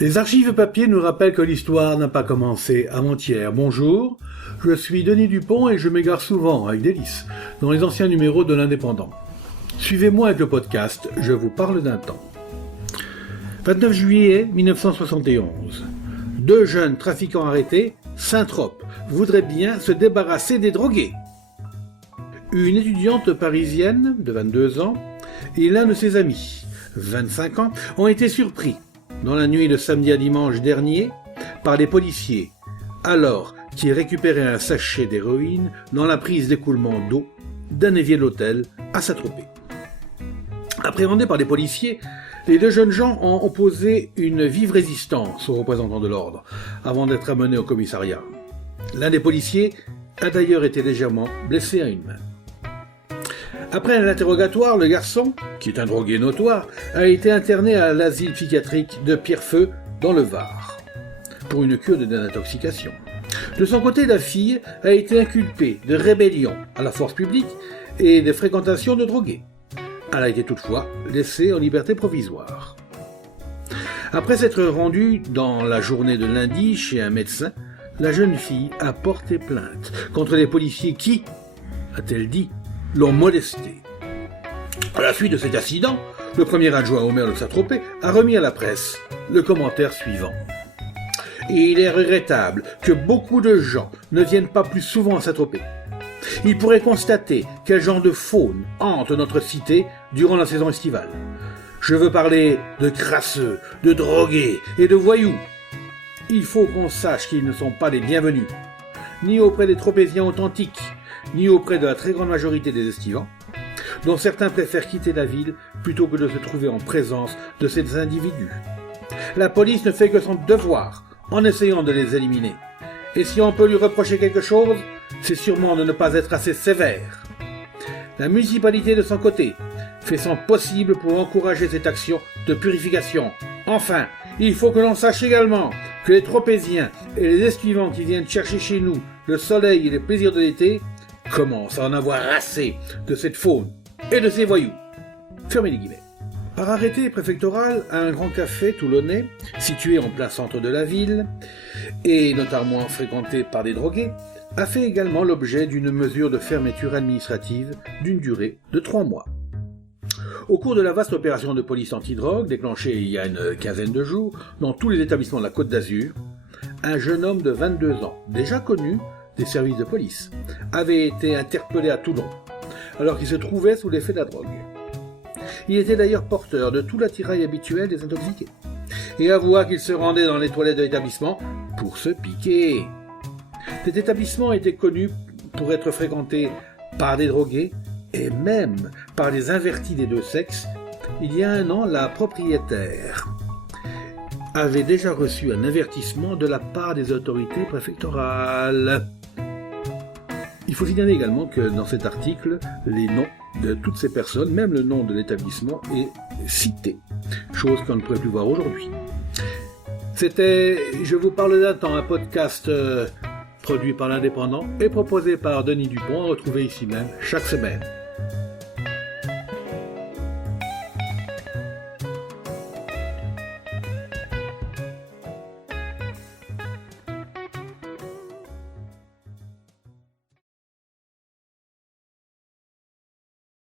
Les archives papier nous rappellent que l'histoire n'a pas commencé avant-hier. Bonjour, je suis Denis Dupont et je m'égare souvent, avec délice, dans les anciens numéros de l'Indépendant. Suivez-moi avec le podcast, je vous parle d'un temps. 29 juillet 1971. 2 jeunes trafiquants arrêtés, Saint-Trope, voudraient bien se débarrasser des drogués. Une étudiante parisienne de 22 ans et l'un de ses amis, 25 ans, ont été surpris dans la nuit de samedi à dimanche dernier par des policiers, alors qu'ils récupéraient un sachet d'héroïne dans la prise d'écoulement d'eau d'un évier de l'hôtel à Saint-Tropez. Appréhendés par des policiers, les 2 jeunes gens ont opposé une vive résistance aux représentants de l'ordre avant d'être amenés au commissariat. L'un des policiers a d'ailleurs été légèrement blessé à une main. Après un interrogatoire, le garçon, qui est un drogué notoire, a été interné à l'asile psychiatrique de Pierrefeu, dans le Var, pour une cure de désintoxication. De son côté, la fille a été inculpée de rébellion à la force publique et de fréquentation de drogués. Elle a été toutefois laissée en liberté provisoire. Après s'être rendue dans la journée de lundi chez un médecin, la jeune fille a porté plainte contre les policiers qui, a-t-elle dit, l'ont molesté. À la suite de cet incident, le premier adjoint au maire de Saint-Tropez a remis à la presse le commentaire suivant. Il est regrettable que beaucoup de gens ne viennent pas plus souvent à Saint-Tropez. Ils pourraient constater quel genre de faune hante notre cité durant la saison estivale. Je veux parler de crasseux, de drogués et de voyous. Il faut qu'on sache qu'ils ne sont pas les bienvenus, ni auprès des Tropéziens authentiques, ni auprès de la très grande majorité des estivants, dont certains préfèrent quitter la ville plutôt que de se trouver en présence de ces individus. La police ne fait que son devoir en essayant de les éliminer. Et si on peut lui reprocher quelque chose, c'est sûrement de ne pas être assez sévère. La municipalité, de son côté, fait son possible pour encourager cette action de purification. Enfin, il faut que l'on sache également que les Tropéziens et les estivants qui viennent chercher chez nous le soleil et les plaisirs de l'été commencent à en avoir assez de cette faune et de ces voyous. Fermez les guillemets. Par arrêté préfectoral, un grand café toulonnais, situé en plein centre de la ville, et notamment fréquenté par des drogués, a fait également l'objet d'une mesure de fermeture administrative d'une durée de 3 mois. Au cours de la vaste opération de police antidrogue déclenchée il y a une quinzaine de jours dans tous les établissements de la Côte d'Azur, un jeune homme de 22 ans, déjà connu des services de police, avait été interpellé à Toulon, alors qu'il se trouvait sous l'effet de la drogue. Il était d'ailleurs porteur de tout l'attirail habituel des intoxiqués, et avoua qu'il se rendait dans les toilettes de l'établissement pour se piquer. Cet établissement était connu pour être fréquenté par des drogués et même par les invertis des 2 sexes. Il y a 1 an, la propriétaire avait déjà reçu un avertissement de la part des autorités préfectorales. Il faut signaler également que dans cet article, les noms de toutes ces personnes, même le nom de l'établissement, est cité, chose qu'on ne pourrait plus voir aujourd'hui. C'était Je vous parle d'un temps, un podcast produit par l'Indépendant et proposé par Denis Dupont, à retrouver ici même chaque semaine.